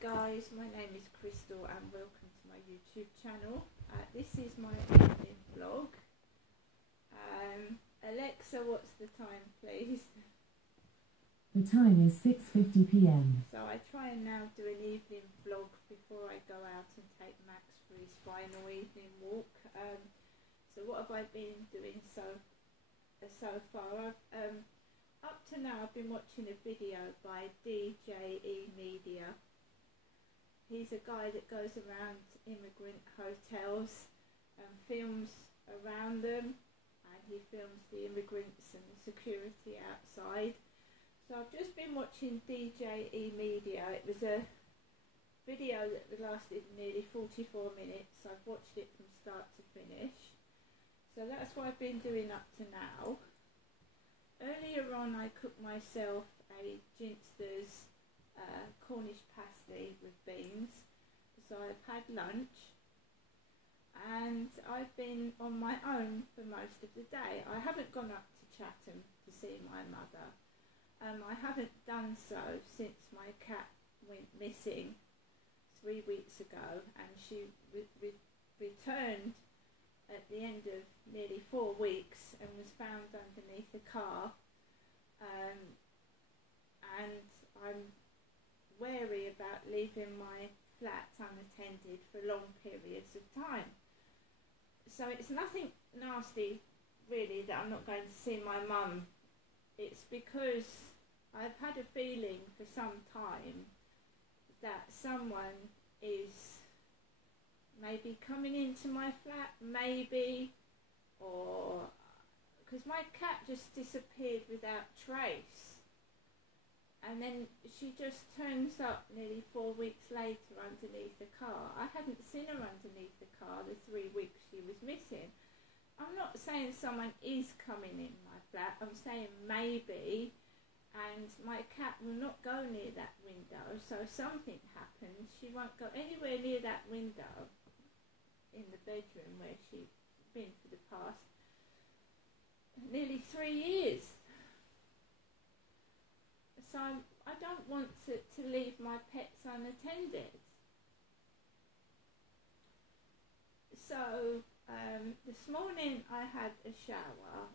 guys, my name is Crystal and welcome to my YouTube channel. This is my evening vlog. Alexa, what's the time please? The time is 6:50 p.m. So I try and now do an evening vlog before I go out and take Max for his final evening walk. So what have I been doing so far? Up to now I've been watching a video by DJE Media. He's a guy that goes around immigrant hotels and films around them, and he films the immigrants and the security outside. So I've just been watching DJE Media. It was a video that lasted nearly 44 minutes. I've watched it from start to finish. So that's what I've been doing up to now. Earlier on I cooked myself a Ginster's Cornish pasty with beans. So I've had lunch and I've been on my own for most of the day. I haven't gone up to Chatham to see my mother. I haven't done so since my cat went missing 3 weeks ago, and she returned at the end of nearly 4 weeks and was found underneath a car, and I'm wary about leaving my flat unattended for long periods of time. So it's nothing nasty really that I'm not going to see my mum. It's because I've had a feeling for some time that someone is maybe coming into my flat, maybe, or because my cat just disappeared without trace, and then she just turns up nearly 4 weeks later underneath the car. I hadn't seen her underneath the car the 3 weeks she was missing. I'm not saying someone is coming in my flat, I'm saying maybe, and my cat will not go near that window, so if something happens she won't go anywhere near that window in the bedroom where she's been for the past nearly 3 years. So I don't want to leave my pets unattended. So this morning I had a shower.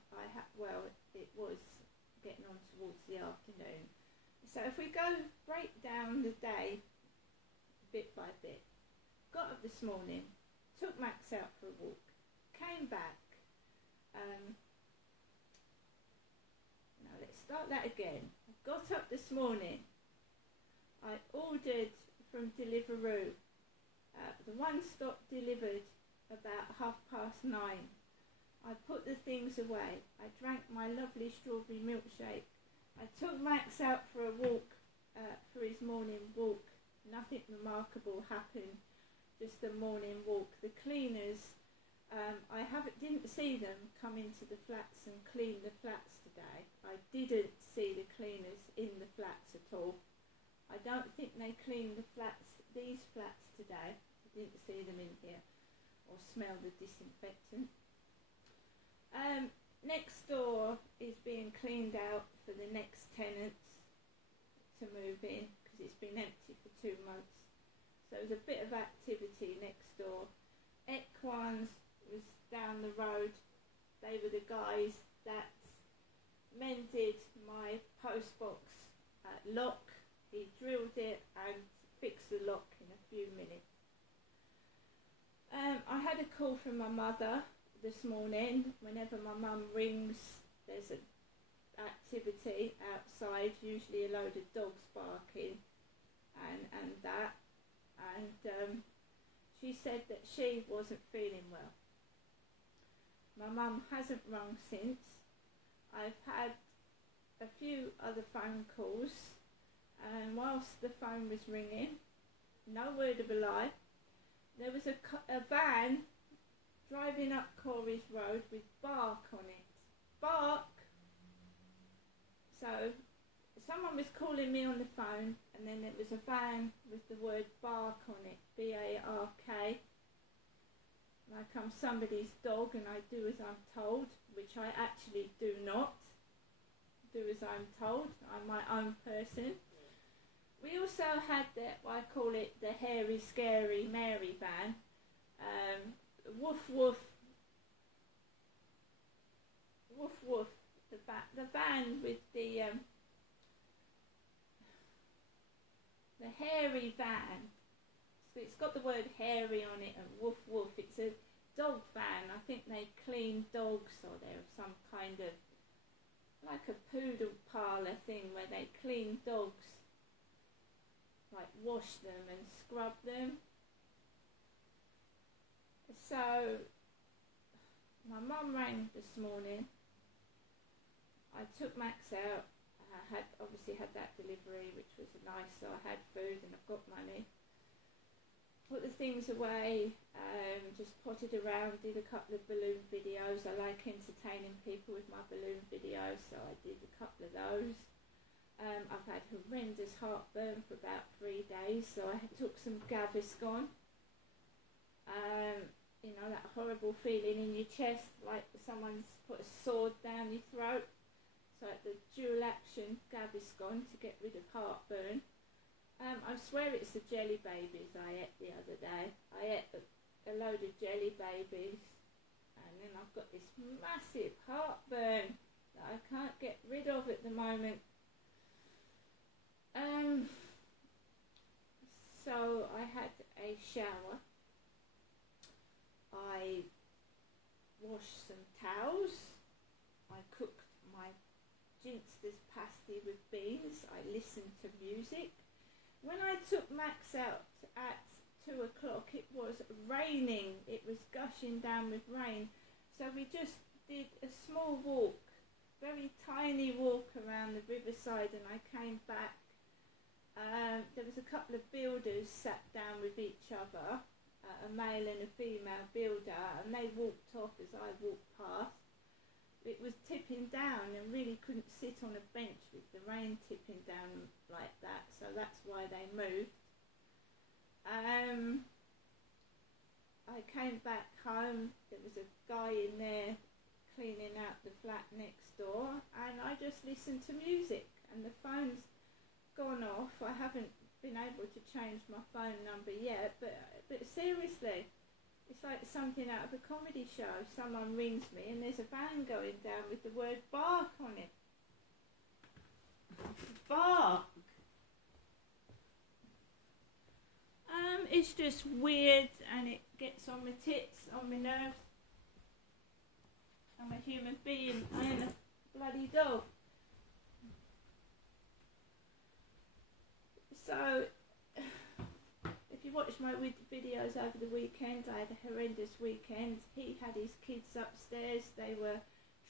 It was getting on towards the afternoon. So if we break down the day bit by bit. Got up this morning, took Max out for a walk, came back. Now let's start that again. I got up this morning. I ordered from Deliveroo. The one stop delivered about 9:30. I put the things away. I drank my lovely strawberry milkshake. I took Max out for a walk, for his morning walk. Nothing remarkable happened, just a morning walk. The cleaners, I didn't see them come into the flats and clean the flats today. I didn't see the cleaners in the flats at all. I don't think they cleaned these flats today. I didn't see them in here or smell the disinfectant. Next door is being cleaned out for the next tenants to move in because it's been empty for 2 months. So there's a bit of activity next door. Equans was down the road. They were the guys that mended my postbox lock. He drilled it and fixed the lock in a few minutes. I had a call from my mother this morning. Whenever my mum rings, there's an activity outside, usually a load of dogs barking and that. And she said that she wasn't feeling well. My mum hasn't rung since. I've had a few other phone calls, and whilst the phone was ringing, no word of a lie, there was a van driving up Corey's Road with bark on it. Bark! So someone was calling me on the phone, and then it was a van with the word bark on it, B-A-R-K. Like I'm somebody's dog and I do as I'm told, which I actually do not do as I'm told. I'm my own person. We also had I call it the hairy, scary Mary van. Woof woof, woof woof. The van with the hairy van. So it's got the word hairy on it and woof woof. It's a dog van. I think they clean dogs, or they're some kind of like a poodle parlour thing where they clean dogs, like wash them and scrub them. So my mum rang this morning. I took Max out. I obviously had that delivery, which was nice, so I had food and I've got money. Put the things away, just potted around, did a couple of balloon videos. I like entertaining people with my balloon videos, so I did a couple of those. I've had horrendous heartburn for about 3 days, so I took some Gaviscon. You know, that horrible feeling in your chest, like someone's put a sword down your throat. So the dual action Gaviscon to get rid of heartburn. I swear it's the jelly babies I ate the other day. I ate a load of jelly babies, and then I've got this massive heartburn that I can't get rid of at the moment. So I had a shower. I washed some towels. I cooked my ginsters pasty with beans. I listened to music. When I took Max out at 2 o'clock, it was raining. It was gushing down with rain. So we just did a small walk, very tiny walk around the riverside, and I came back. There was a couple of builders sat down with each other, a male and a female builder, and they walked off as I walked past. It was tipping down and really couldn't sit on a bench with the rain tipping down like that, so that's why they moved. I came back home. There was a guy in there cleaning out the flat next door, and I just listened to music, and the phone's gone off. I haven't been able to change my phone number yet, but seriously, it's like something out of a comedy show. Someone rings me and there's a van going down with the word bark on it. Bark. It's just weird, and it gets on my tits, on my nerves. I'm a human being. I am a bloody dog. So, if you watched my videos over the weekend, I had a horrendous weekend. He had his kids upstairs. They were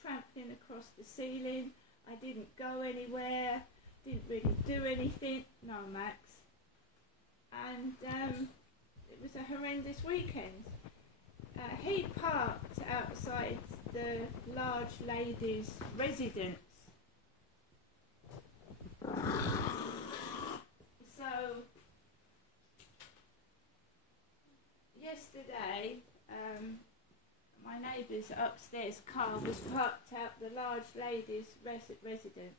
trampling across the ceiling. I didn't go anywhere. Didn't really do anything. No, Max. And it was a horrendous weekend. He parked outside the large lady's residence. So, yesterday, my neighbour's upstairs car was parked out the large lady's residence.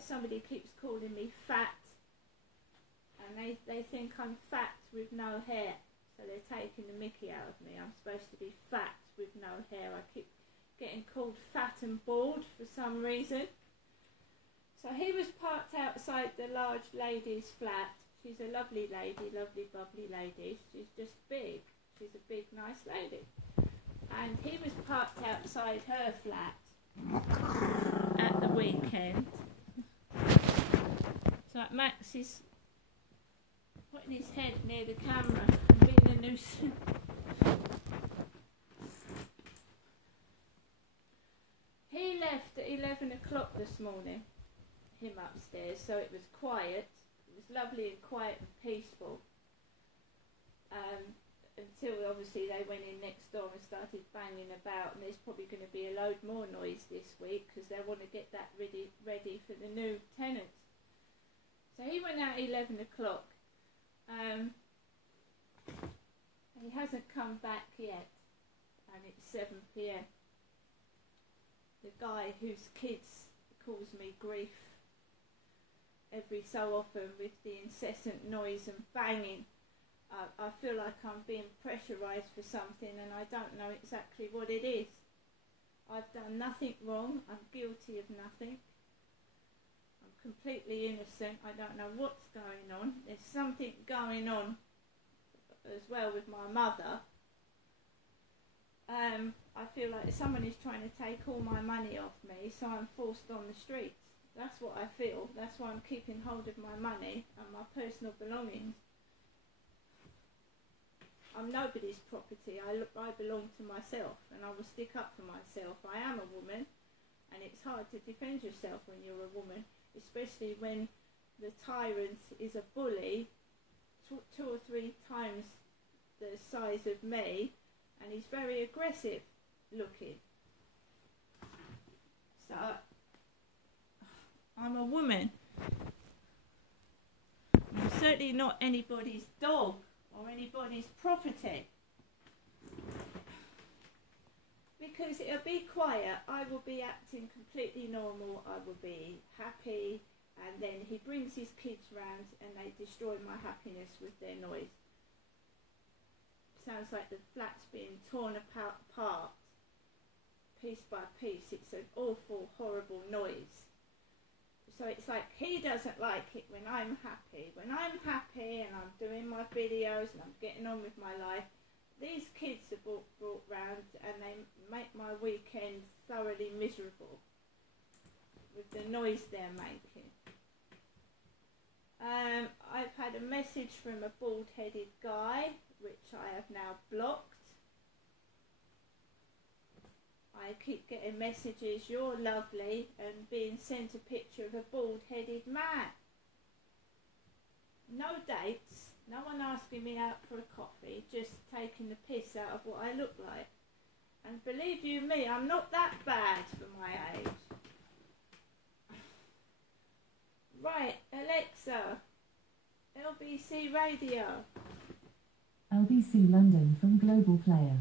Somebody keeps calling me fat, and they think I'm fat with no hair, so they're taking the mickey out of me. I'm supposed to be fat with no hair. I keep getting called fat and bald for some reason. So he was parked outside the large lady's flat. She's a lovely lady, lovely bubbly lady. She's just big. She's a big, nice lady. And he was parked outside her flat at the weekend. So Max is putting his head near the camera and being a nuisance. He left at 11 o'clock this morning, him upstairs, so it was quiet. It was lovely and quiet and peaceful. Until obviously they went in next door and started banging about, and there's probably going to be a load more noise this week because they want to get that ready for the new tenants. So he went out at 11 o'clock. He hasn't come back yet, and it's 7 p.m. The guy whose kids calls me grief every so often with the incessant noise and banging. I feel like I'm being pressurised for something and I don't know exactly what it is. I've done nothing wrong. I'm guilty of nothing. I'm completely innocent. I don't know what's going on. There's something going on as well with my mother. I feel like someone is trying to take all my money off me, so I'm forced on the streets. That's what I feel. That's why I'm keeping hold of my money and my personal belongings. I'm nobody's property. I belong to myself, and I will stick up for myself. I am a woman, and it's hard to defend yourself when you're a woman, especially when the tyrant is a bully 2 or 3 times the size of me, and he's very aggressive looking. So I'm a woman. I'm certainly not anybody's dog or anybody's property. Because it'll be quiet, I will be acting completely normal, I will be happy, and then he brings his kids round and they destroy my happiness with their noise. Sounds like the flat's being torn apart, piece by piece. It's an awful, horrible noise. So it's like he doesn't like it when I'm happy. When I'm happy and I'm doing my videos and I'm getting on with my life, these kids are brought round and they make my weekend thoroughly miserable with the noise they're making. I've had a message from a bald-headed guy, which I have now blocked. I keep getting messages, you're lovely, and being sent a picture of a bald-headed man. No dates, no one asking me out for a coffee, just taking the piss out of what I look like. And believe you me, I'm not that bad for my age. Right, Alexa, LBC Radio. LBC London from Global Player.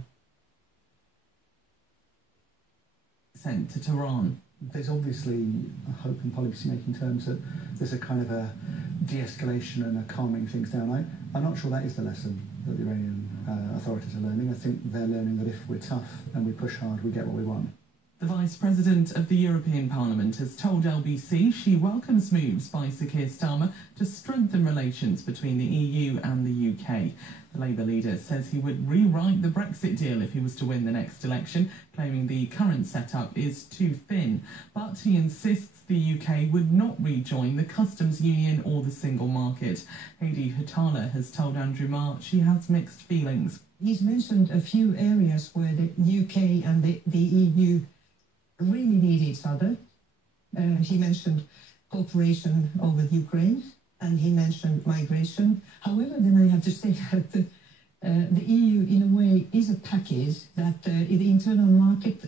Sent to Tehran. There's obviously a hope in policy-making terms that there's a kind of a de-escalation and a calming things down. I'm not sure that is the lesson that the Iranian authorities are learning. I think they're learning that if we're tough and we push hard, we get what we want. The Vice President of the European Parliament has told LBC she welcomes moves by Sir Keir Starmer to strengthen relations between the EU and the UK. The Labour leader says he would rewrite the Brexit deal if he was to win the next election, claiming the current setup is too thin. But he insists the UK would not rejoin the customs union or the single market. Heidi Hautala has told Andrew Marr she has mixed feelings. He's mentioned a few areas where the UK and the EU really need each other. He mentioned cooperation over Ukraine, and he mentioned migration. However, then I have to say that the EU, in a way, is a package that the internal market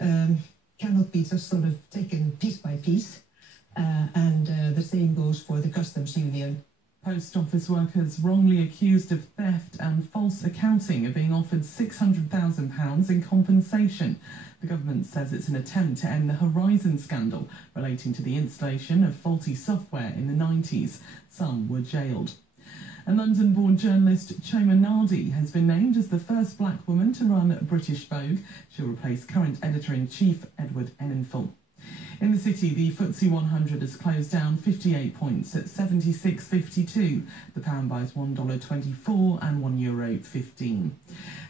cannot be just sort of taken piece by piece, and the same goes for the customs union. Post office workers wrongly accused of theft and false accounting are being offered £600,000 in compensation. The government says it's an attempt to end the Horizon scandal relating to the installation of faulty software in the 90s. Some were jailed. And London-born journalist Choma Nardi has been named as the first black woman to run British Vogue. She'll replace current editor-in-chief Edward Enninful. In the city, the FTSE 100 has closed down 58 points at 76.52. The pound buys $1.24 and €1.15.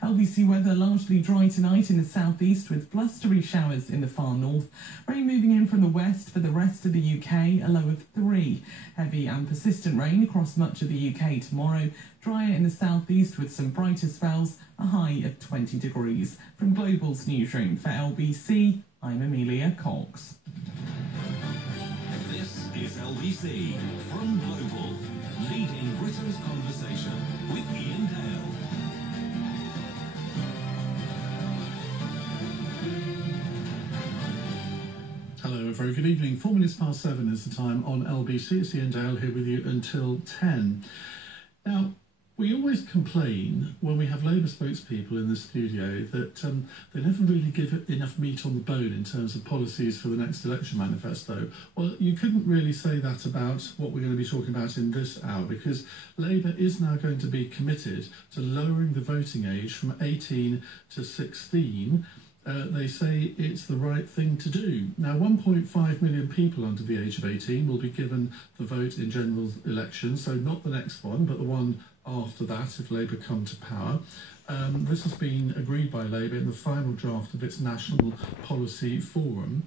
LBC weather largely dry tonight in the southeast with blustery showers in the far north. Rain moving in from the west for the rest of the UK, a low of 3. Heavy and persistent rain across much of the UK tomorrow. Drier in the southeast with some brighter spells, a high of 20 degrees. From Global's newsroom for LBC, I'm Amelia Cox. This is LBC from Global, leading Britain's conversation with Ian Dale. Hello, a very good evening. 4 minutes past 7 is the time on LBC. It's Ian Dale here with you until 10. Now, We always complain when we have Labour spokespeople in the studio that they never really give enough meat on the bone in terms of policies for the next election manifesto. Well, you couldn't really say that about what we're going to be talking about in this hour, because Labour is now going to be committed to lowering the voting age from 18 to 16. They say it's the right thing to do. Now, 1.5 million people under the age of 18 will be given the vote in general elections, so not the next one, but the one after that if Labour come to power. This has been agreed by Labour in the final draft of its National Policy Forum.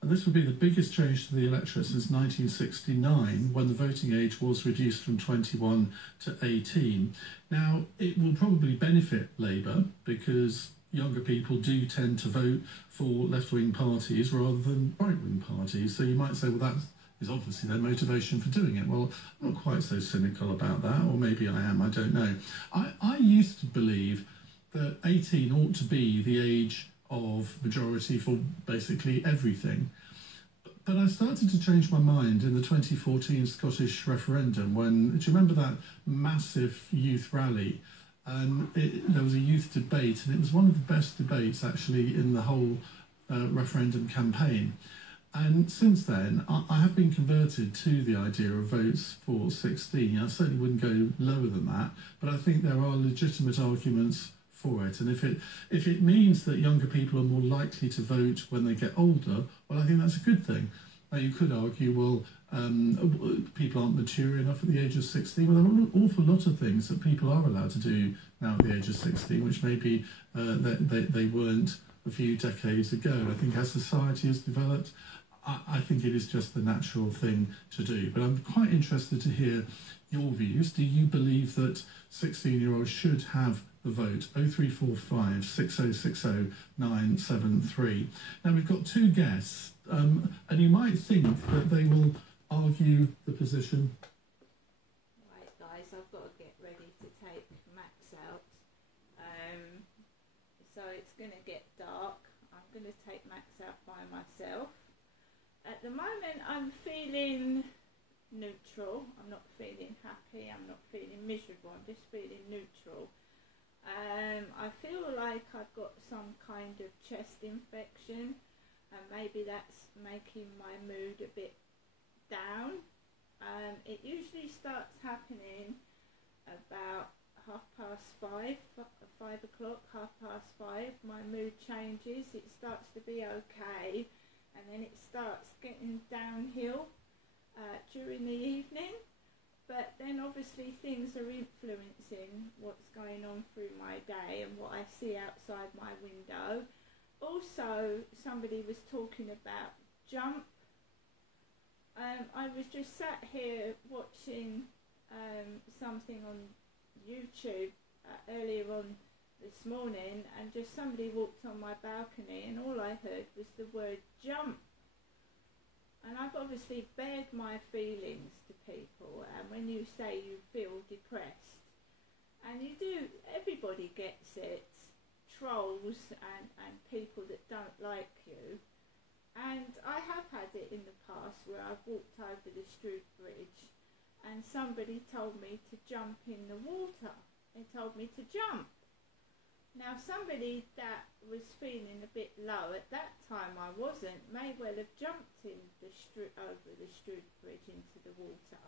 And this would be the biggest change to the electorate since 1969, when the voting age was reduced from 21 to 18. Now, it will probably benefit Labour because younger people do tend to vote for left-wing parties rather than right-wing parties. So you might say, well, that is obviously their motivation for doing it. Well, I'm not quite so cynical about that, or maybe I am, I don't know. I used to believe that 18 ought to be the age of majority for basically everything. But I started to change my mind in the 2014 Scottish referendum when, do you remember that massive youth rally? And there was a youth debate, and it was one of the best debates actually in the whole referendum campaign. And since then, I have been converted to the idea of votes for 16. I certainly wouldn't go lower than that, but I think there are legitimate arguments for it. And if it means that younger people are more likely to vote when they get older, well, I think that's a good thing. Now, you could argue, well, people aren't mature enough at the age of 16. Well, there are an awful lot of things that people are allowed to do now at the age of 16, which maybe they weren't a few decades ago. I think as society has developed, I think it is just the natural thing to do. But I'm quite interested to hear your views. Do you believe that 16-year-olds should have the vote? 0345 6060 973. Now, we've got two guests, and you might think that they will argue the position. Right, guys, I've got to get ready to take Max out. So it's going to get dark. I'm going to take Max out by myself. At the moment, I'm feeling neutral. I'm not feeling happy. I'm not feeling miserable. I'm just feeling neutral. I feel like I've got some kind of chest infection, and maybe that's making my mood a bit down. It usually starts happening about 5:30, 5 o'clock, 5:30. My mood changes. It starts to be okay, and then it starts getting downhill during the evening. But then obviously things are influencing what's going on through my day and what I see outside my window. Also, somebody was talking about Jump. I was just sat here watching something on YouTube earlier on this morning, and just somebody walked on my balcony, and all I heard was the word jump. And I've obviously bared my feelings to people, and when you say you feel depressed, and you do, everybody gets it, trolls and people that don't like you. And I have had it in the past where I've walked over the Strood Bridge and somebody told me to jump in the water. They told me to jump. Now, somebody that was feeling a bit low, at that time I wasn't, may well have jumped in over the Strood Bridge into the water.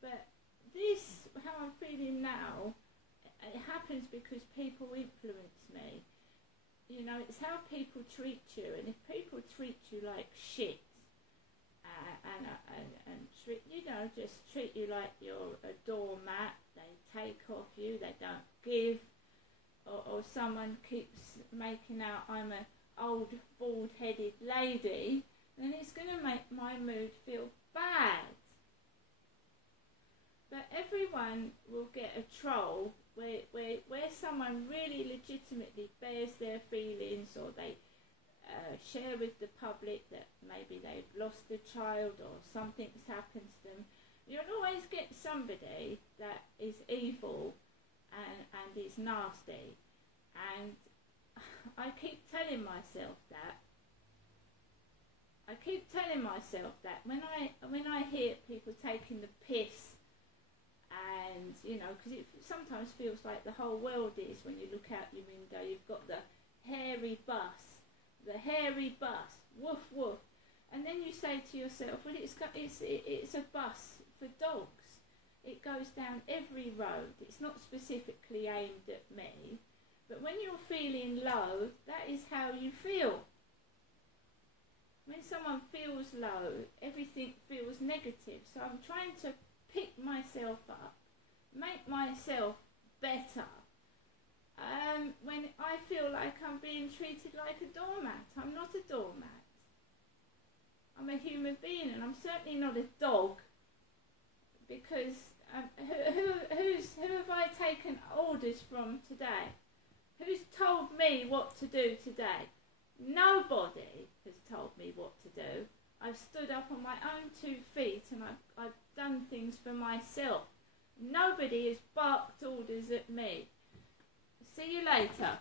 But this, how I'm feeling now, it happens because people influence me. You know, it's how people treat you, and if people treat you like shit, and treat, you know, just treat you like you're a doormat, they take off you, they don't give, or someone keeps making out I'm an old bald-headed lady, then it's going to make my mood feel bad. But everyone will get a troll where someone really legitimately bears their feelings, or they share with the public that maybe they've lost a child or something's happened to them. You'll always get somebody that is evil and is nasty. And I keep telling myself that. I keep telling myself that when I hear people taking the piss and and, you know, because it sometimes feels like the whole world is when you look out your window. You've got the hairy bus, woof woof, and then you say to yourself, well, it's a bus for dogs. It goes down every road. It's not specifically aimed at me, but when you're feeling low, that is how you feel. When someone feels low, everything feels negative. So I'm trying to pick myself up, make myself better. When I feel like I'm being treated like a doormat, I'm not a doormat. I'm a human being, and I'm certainly not a dog. Because who have I taken orders from today? Who's told me what to do today? Nobody has told me what to do. I've stood up on my own 2 feet and I've done things for myself. Nobody has barked orders at me. See you later.